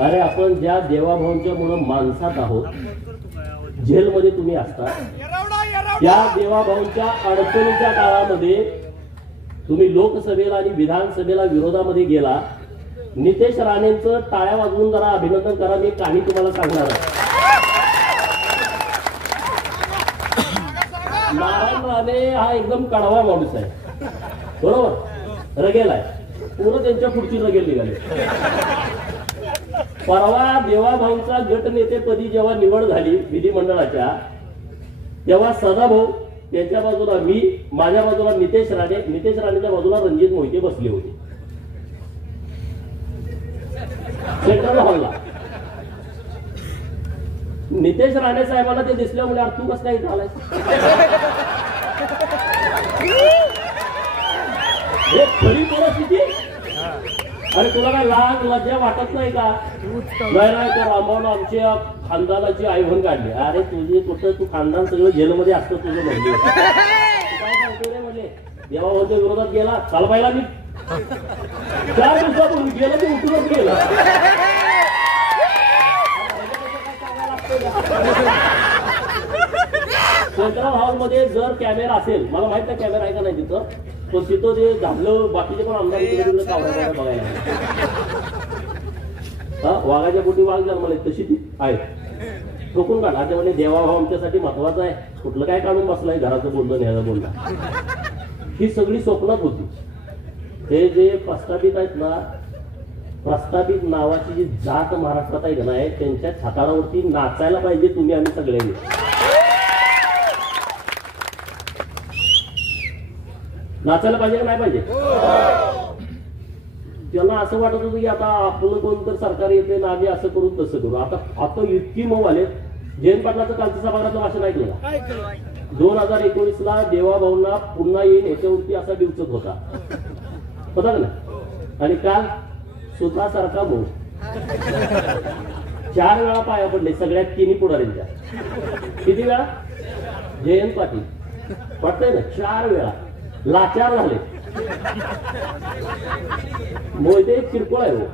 अरे आपण ज्या देवाभाऊंच्या मुळे माणसात आहोत, जेलमध्ये तुम्ही असता, त्या देवाभाऊंच्या अडचणीच्या काळामध्ये तुम्ही लोकसभेला आणि विधानसभेला विरोधामध्ये गेला. नितेश राणेंचं टाळ्या वाजवून जरा अभिनंदन करा. मी काही तुम्हाला सांगणार आहे. नारायण राणे हा एकदम कडवा माणूस आहे, बरोबर, रगेल आहे, पूर्ण त्यांच्या पुढची रगेल निघाली. परवा देवाभाऊंचा गटनेतेपदी जेव्हा निवड झाली विधिमंडळाच्या, तेव्हा सदाभाऊ त्यांच्या बाजूला मी, माझ्या बाजूला नितेश राणेच्या बाजूला रणजित मोहिते बसले होते सेंट्रल हॉलला. नितेश राणे साहेबांना ते दिसल्यामुळे अरे तू कसं काय झालाय, हे खरी परिस्थिती. अरे तुला काय लाज लज्जा वाटत नाही का? नाही त्या रामभाऊन आमच्या खानदानाची आईवण काढली. अरे तुझे कुठं तू खानदान सगळं जेलमध्ये असतं तुझं म्हणले. काय सांगतो रे म्हणले, देवाभाऊच्या विरोधात गेला, चाल पाहिला मी 4 दिवसापूर्वी गेलं ते उठूनच गेलं. सेंट्रल हॉलमध्ये जर कॅमेरा असेल, मला माहित नाही कॅमेरा आहे का नाही तिथं, पण तिथं ते झालं बाकीचे पण आमदार तिकडे कावडा बघायला. वाघाच्या पोटी वाघ जन्मले तशी ती आहे. ठोकून काढ. आता म्हणजे देवाभाव आमच्यासाठी महत्वाचा आहे, कुठलं काय काढून बसलाय घराचं बोलणं न्यायला बोलणं. ही सगळी स्वप्नात होती. हे जे प्रस्थापित आहेत ना, प्रस्थापित नावाची जी जात महाराष्ट्रात आहे ना, त्यांच्या छाताडावरती नाचायला पाहिजे तुम्ही आम्ही सगळ्यांनी. नाचायला पाहिजे का नाही पाहिजे? त्यांना असं वाटत होतं की आता आपलं कोण तर सरकार येते ना, आम्ही असं करू तसं करू. आता इतकी मऊ आले. जयंत पाटलाचं कालचं सभागृहातलं भाषण ऐकलं का? 2019ला देवाभाऊंना पुन्हा येईन ह्याच्यावरती असा दिवसच होता, होता का नाही? आणि काल सुतासारखा भाऊ 4 वेळा पाया पडले सगळ्यात तिन्ही पुढाऱ्यांच्या. किती वेळा? जयंत पाटील पडतंय ना, 4 वेळा लाचार झाले. मोहिते किरकोळ आहे हो,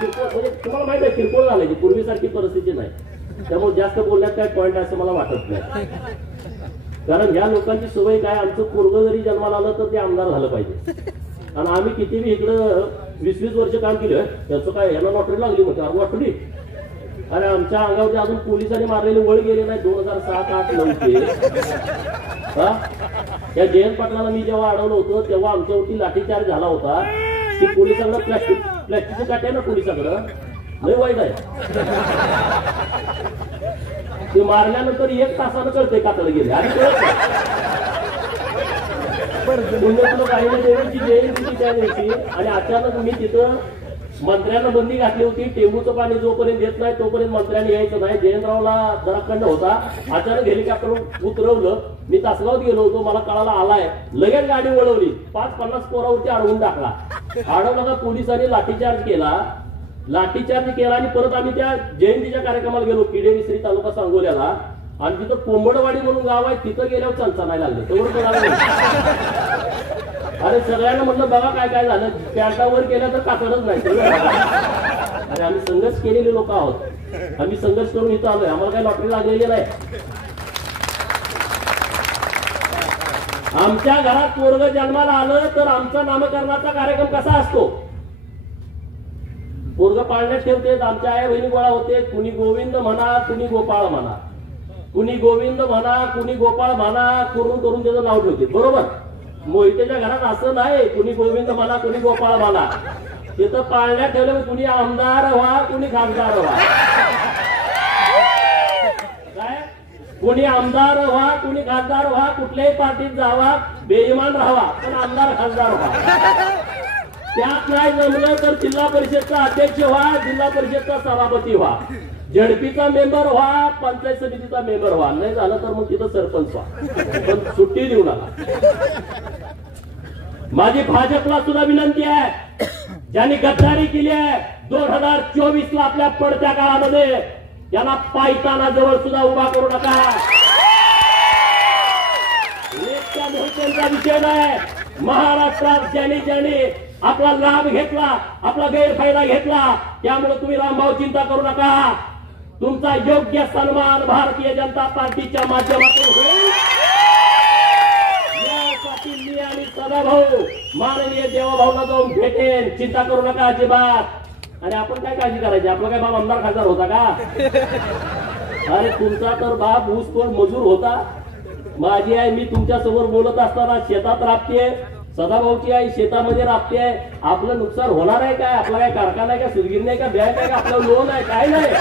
किरकोळ म्हणजे तुम्हाला माहिती आहे किरकोळ झालंय, पूर्वीसारखी परिस्थिती नाही. त्यामुळे जास्त बोलण्यात काय पॉईंट आहे असं मला वाटत नाही. कारण ह्या लोकांची सवय काय, आमचं पोरगं जरी जन्माला आलं तर ते आमदार झालं पाहिजे. आणि आम्ही कितीही इकडं 20-20 वर्ष काम केलं, त्याचं काय यांना लॉटरी लागली होती. अरे लॉटरी, अरे आमच्या अंगावरती अजून पोलिसांनी मारलेले वळ गेले नाही 2007, 8, 9 त्या जयंत पाटलाला मी जेव्हा अडवलं होतं तेव्हा आमच्यावरती लाठीचार्ज झाला होता. की पोलिसांना प्लॅस्टिकचे काटे आहे ना पोलिसांकडं, लय वाईट आहे. ते मारल्यानंतर 1 तासानं कळतंय कातडे गेले आणि जयंती त्या दिवशी. आणि अचानक मी तिथं मंत्र्यांना बंदी घातली होती. टेंबूचं पाणी जोपर्यंत देत नाही तोपर्यंत मंत्र्यांनी यायचं नाही. जयंतरावला जरा खंड होता. अचानक हेलिकॉप्टर उतरवलं. मी तासगावात गेलो होतो, मला कळाला आलाय. लगेच गाडी वळवली, 5-50 पोरावरती अडवून टाकला. अडवला का पोलिसांनी लाठीचार्ज केला. आणि परत आम्ही त्या जयंतीच्या कार्यक्रमाला गेलो, किडे मिसरी तालुका सांगोल्याला. आणि तिथं कोंबडवाडी म्हणून गाव आहे, तिथं गेल्यावर चलचा नाही लागले तेवढं. अरे सगळ्यांना म्हटलं बघा काय काय झालं, पॅन्टावर केलं तर कातडच नाही. अरे आम्ही संघर्ष केलेले लोक आहोत, आम्ही संघर्ष करून इथं आलोय. आम्हाला काही लॉटरी लागलेली नाही. आमच्या घरात पोरग जन्माला आलं तर आमचा नामकरणाचा कार्यक्रम कसा असतो? पोरग पाळण्यात ठेवते, आमच्या आई बहिणी गोळा होते. कुणी गोविंद म्हणा, कुणी गोपाळ म्हणा, कुणी गोविंद म्हणा, कुणी गोपाळ म्हणा, करून त्याचं नाव ठेवते. बरोबर? मोहितेच्या घरात असं नाही, कुणी गोविंद म्हणा, कुणी गोपाळ म्हणा. तिथं पाळण्यात ठेवलं, कुणी आमदार व्हा, कुणी खासदार व्हा. काय कोणी आमदार व्हा, कोणी खासदार व्हा, कुठल्याही पार्टीत जावा, बेईमान राहावा, पण आमदार खासदार व्हा. त्यात नाही जमलं तर जिल्हा परिषदचा अध्यक्ष व्हा, जिल्हा परिषदचा सभापती व्हा, झडपीचा मेंबर व्हा, पंचायत समितीचा मेंबर व्हा. नाही झालं तर मग तिथं सरपंच व्हा, पण सुट्टी देऊ नका. माझी भाजपला सुद्धा विनंती आहे, ज्यांनी गद्दारी केली आहे 2024 ला आपल्या पडत्या काळामध्ये, यांना पायताना जवळ सुद्धा उभा करू नका. एकट्या मोहित्यांचा विषय नाही. महाराष्ट्रात ज्यांनी आपला लाभ घेतला, आपला गैरफायदा घेतला, त्यामुळे तुम्ही रामभाऊ चिंता करू नका. तुमचा योग्य सन्मान भारतीय जनता पार्टीच्या माध्यमातून होईल. यासाठी मी आणि सदाभाऊ माननीय देवाभाऊला जाऊन भेटेन, चिंता करू नका अजिबात. आणि आपण काय काळजी करायची, आपला काय बाप आमदार खासदार होता का? अरे तुमचा तर बाप ऊसतोड मजूर होता. माझी आई मी तुमच्या समोर बोलत असताना शेतात राबते, सदाभाऊची आई शेतामध्ये राबते. आपलं नुकसान होणार आहे काय? आपला काय कारखाना आहे का, सुरगिरणी आहे का, बँक आहे का, आपलं लोन आहे काय? नाही.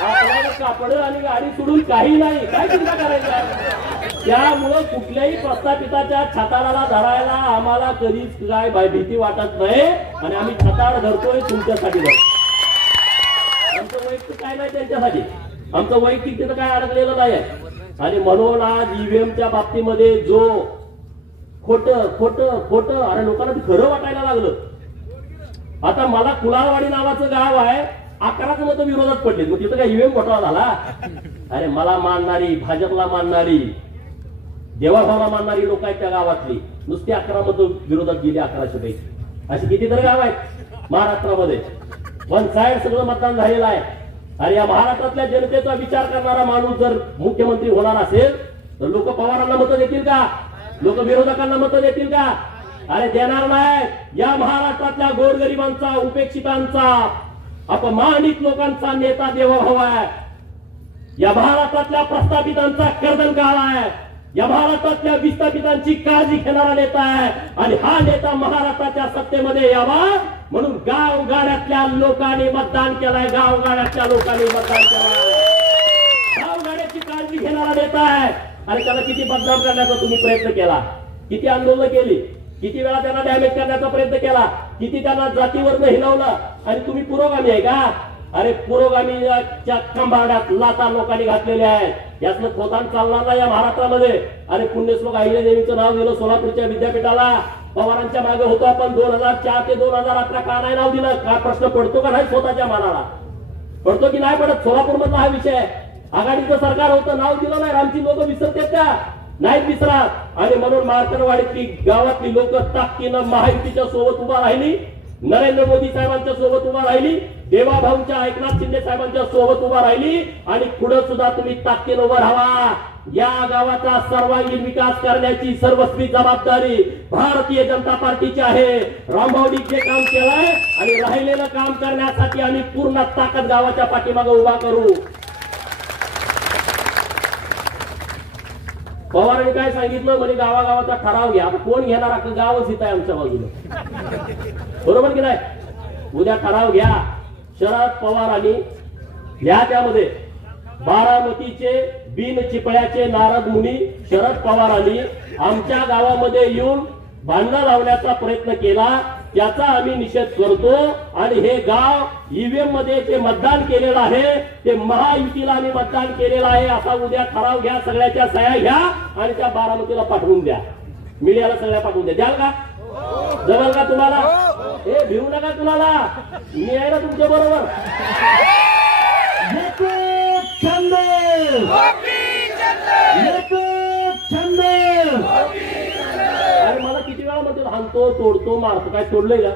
आपल्याला कापड आणि गाडी सोडून काही नाही. काय चिंता करायचं? त्यामुळं कुठल्याही प्रस्थापिताच्या छताडाला धरायला आम्हाला कधीच काय भीती वाटत नाही. आणि आम्ही छताड धरतोय तुमच्यासाठी धरतो. आमचं वैयक्तिक काय नाही त्यांच्यासाठी, आमचं वैयक्तिक तिथं काय अडकलेलं नाही. आणि म्हणून आज ईव्हीएमच्या बाबतीमध्ये जो खोटं खोटं खोटं, अरे लोकांना ते खरं वाटायला लागलं. आता मला कुलाळवाडी नावाचं गाव आहे, 11च मतं विरोधात पडले, मग तिथं काय ईव्हीएम घोटाळा झाला? अरे मला मानणारी, भाजपला मानणारी, देवाभावला मानणारी लोक आहेत त्या गावातली, नुसती 11 मतं विरोधात गेली 1100 पैकी. अशी कितीतरी गाव आहेत महाराष्ट्रामध्ये. वन साइड सगळं मतदान झालेलं आहे. आणि या महाराष्ट्रातल्या जनतेचा विचार करणारा माणूस जर मुख्यमंत्री होणार असेल तर लोक पवारांना मतं देतील का? लोक विरोधकांना मतं देतील का? अरे देणार नाही. या महाराष्ट्रातल्या गोरगरिबांचा, उपेक्षितांचा, अपमानित लोकांचा नेता देवाभाऊ आहे. या महाराष्ट्रातल्या प्रस्थापितांचा कर्दन काळ आहे. या महाराष्ट्रातल्या विस्थापितांची काळजी घेणारा नेता आहे. आणि हा नेता महाराष्ट्राच्या सत्तेमध्ये यावा म्हणून गावगाड्यातल्या लोकांनी मतदान केलंय. गावगाड्यातल्या लोकांनी मतदान केलंय. गावगाड्याची काळजी घेणारा नेता आहे. आणि त्याला किती बदनाम करण्याचा तुम्ही प्रयत्न केला, किती आंदोलन केली, किती वेळा त्यांना डॅमेज करण्याचा प्रयत्न केला, किती त्यांना जातीवरनं हिलवलं. आणि तुम्ही पुरोगामी आहे का? अरे पुरोगामीच्या कंबाड्यात लाता लोकांनी घातलेल्या आहेत. यातलं खोतान चालणार नाही या महाराष्ट्रामध्ये. अरे पुण्यश्लोक अहिल्यादेवीचं नाव दिलं सोलापूरच्या विद्यापीठाला. पवारांच्या मागे होतो आपण 2004 ते 2018 का नाही नाव दिलं? का प्रश्न पडतो का नाही स्वतःच्या मनाला? पडतो की नाही पडत? सोलापूर मधला हा विषय आहे. आघाडीचं सरकार होतं, नाव दिलं नाही. आमची लोक विसरतात का? नाहीत विसरत. आणि म्हणून मार्करवाडीतली गावातली लोक ताकदीनं महायुतीच्या सोबत उभा राहिली, नरेंद्र मोदी साहेबांच्या सोबत उभा राहिली, देवाभाऊंच्या, एकनाथ शिंदे साहेबांच्या सोबत उभा राहिली. आणि पुढे सुद्धा तुम्ही ताकदीनं उभं राहा. या गावाचा सर्वांगीण विकास करण्याची सर्वस्वी जबाबदारी भारतीय जनता पार्टीची आहे. रामभाऊनी जे काम केलंय आणि राहिलेलं काम करण्यासाठी आम्ही पूर्ण ताकद गावाच्या पाठीमागे उभा करू. पवारांनी काय सांगितलं म्हणे गावागावाचा ठराव घ्या. कोण घेणार? अख्खं गावच इथं आहे आमच्या बाजूला, बरोबर की नाही? उद्या ठराव घ्या. शरद पवारांनी घ्या त्यामध्ये बारामतीचे बिन चिपळ्याचे नारद मुनी शरद पवारांनी आमच्या गावामध्ये येऊन भांडणं लावण्याचा प्रयत्न केला. त्याचा आम्ही निषेध करतो. आणि हे गाव ईव्हीएम मध्ये ते मतदान केलेलं आहे, ते महायुतीला आम्ही मतदान केलेलं आहे असा उद्या ठराव घ्या. सगळ्याच्या सह्या घ्या आणि त्या बारामतीला पाठवून द्या. मीडियाला सगळ्या पाठवून द्या. द्याल का? जमेल का तुम्हाला? हे भिवू नका कुणाला, मी आहे ना तुमच्या बरोबर. छंद अरे मला किती वेळा म्हणतो हाणतो, तोडतो, मारतो. काय तोडलंय का?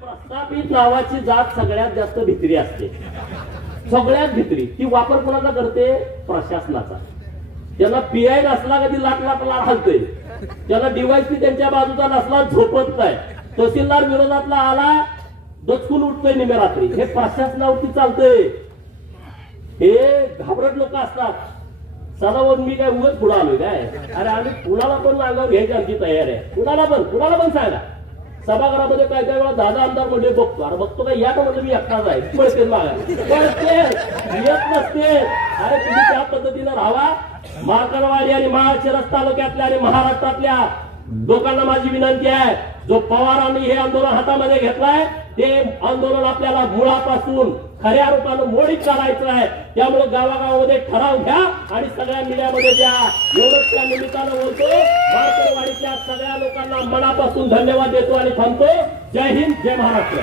प्रस्थापित नावाची जात सगळ्यात जास्त भित्री असते. सगळ्यात भित्री. ती वापर कोणाचा करते? प्रशासनाचा. त्यांना पीआय नसला कधी लाट लाट लाट हलतोय. त्याला डीवायसी त्यांच्या बाजूचा नसला झोपत नाही. तहसीलदार विरोधातला आला दचकून उठतोय निम्या रात्री. हे प्रशासनावरती चालतंय. हे घाबरट लोक असतात. सदावर मी काय उगाच पुढे आलोय काय? अरे आम्ही कुणाला पण अंगावर घ्यायची आमची तयार आहे. कुणाला पण सांगा. सभागृहामध्ये काय काय वेळा दादा आमदार म्हणजे बघतो, अरे बघतो काय या म्हणजे मी एकटाच आहे पळते मागा पळते येत नसते. अरे तुम्ही त्या पद्धतीनं राहावा. मार्करवाडी आणि महाशिरस तालुक्यातल्या आणि महाराष्ट्रातल्या लोकांना माझी विनंती आहे, जो पवारांनी हे आंदोलन हातामध्ये घेतलाय ते आंदोलन आपल्याला मुळापासून खऱ्या रूपानं मोडीत चालायचं आहे. त्यामुळे गावागावामध्ये ठराव घ्या आणि सगळ्या मीडियामध्ये द्या. एवढंच त्या निमित्तानं बोलतो. मार्करवाडीच्या सगळ्या लोकांना मनापासून धन्यवाद देतो आणि थांबतो. जय हिंद, जय महाराष्ट्र.